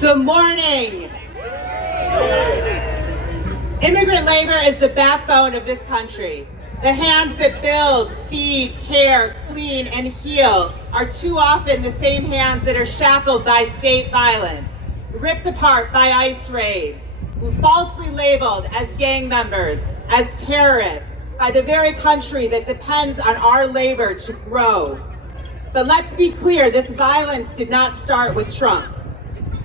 Good morning. Immigrant labor is the backbone of this country. The hands that build, feed, care, clean, and heal are too often the same hands that are shackled by state violence, ripped apart by ICE raids, falsely labeled as gang members, as terrorists, by the very country that depends on our labor to grow. But let's be clear, this violence did not start with Trump.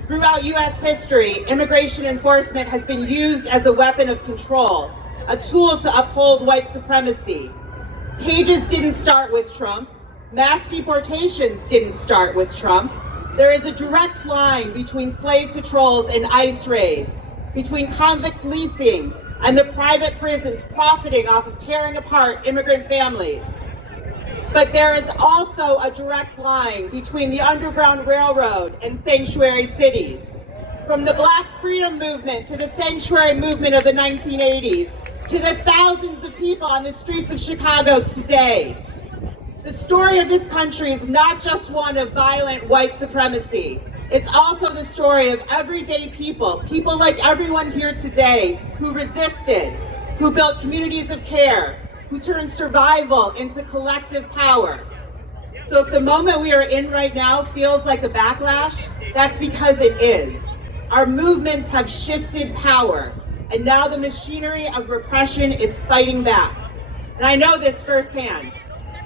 Throughout U.S. history, immigration enforcement has been used as a weapon of control, a tool to uphold white supremacy. Cages didn't start with Trump. Mass deportations didn't start with Trump. There is a direct line between slave patrols and ICE raids, between convict leasing and the private prisons profiting off of tearing apart immigrant families. But there is also a direct line between the Underground Railroad and sanctuary cities. From the Black Freedom Movement to the sanctuary movement of the 1980s, to the thousands of people on the streets of Chicago today. The story of this country is not just one of violent white supremacy. It's also the story of everyday people, people like everyone here today, who resisted, who built communities of care, who turned survival into collective power. So if the moment we are in right now feels like a backlash, that's because it is. Our movements have shifted power, and now the machinery of repression is fighting back. And I know this firsthand.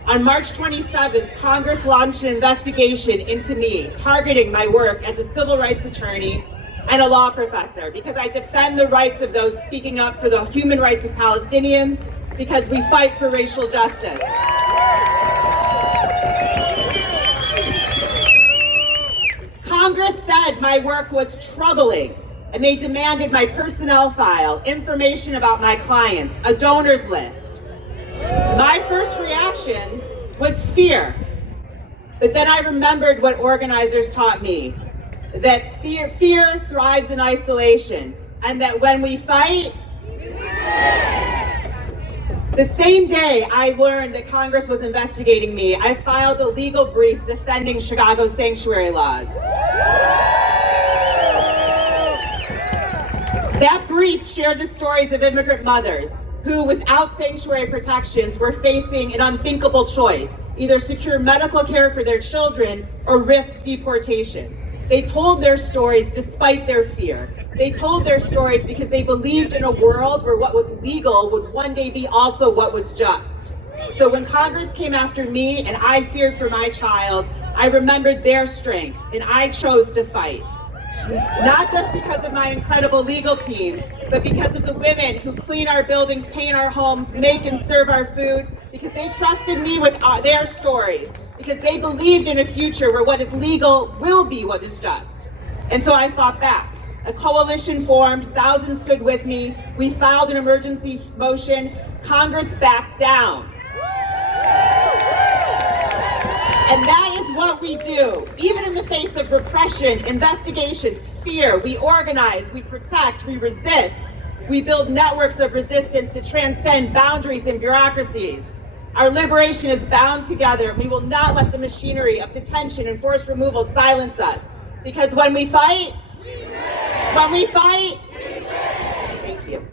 On March 27th, Congress launched an investigation into me, targeting my work as a civil rights attorney and a law professor, because I defend the rights of those speaking up for the human rights of Palestinians, because we fight for racial justice. Congress said my work was troubling, and they demanded my personnel file, information about my clients, a donors list. My first reaction was fear. But then I remembered what organizers taught me, that fear thrives in isolation, and that when we fight, the same day I learned that Congress was investigating me, I filed a legal brief defending Chicago's sanctuary laws. That brief shared the stories of immigrant mothers who, without sanctuary protections, were facing an unthinkable choice: either secure medical care for their children or risk deportation. They told their stories despite their fear. They told their stories because they believed in a world where what was legal would one day be also what was just. So when Congress came after me and I feared for my child, I remembered their strength and I chose to fight. Not just because of my incredible legal team, but because of the women who clean our buildings, paint our homes, make and serve our food, because they trusted me with their stories, because they believed in a future where what is legal will be what is just. And so I fought back. A coalition formed, thousands stood with me, we filed an emergency motion, Congress backed down. And that is what we do. Even in the face of repression, investigations, fear, we organize, we protect, we resist. We build networks of resistance that transcend boundaries and bureaucracies. Our liberation is bound together. We will not let the machinery of detention and forced removal silence us. Because when we fight, when we fight, thank you.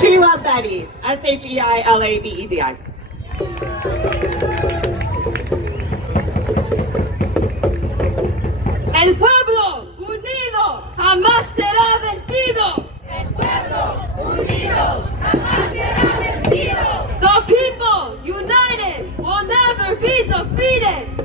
Sheila Bedi, S-H-E-I-L-A-B-E-D-I. El pueblo unido jamás será vencido. El pueblo unido jamás será vencido. The people united will never be defeated.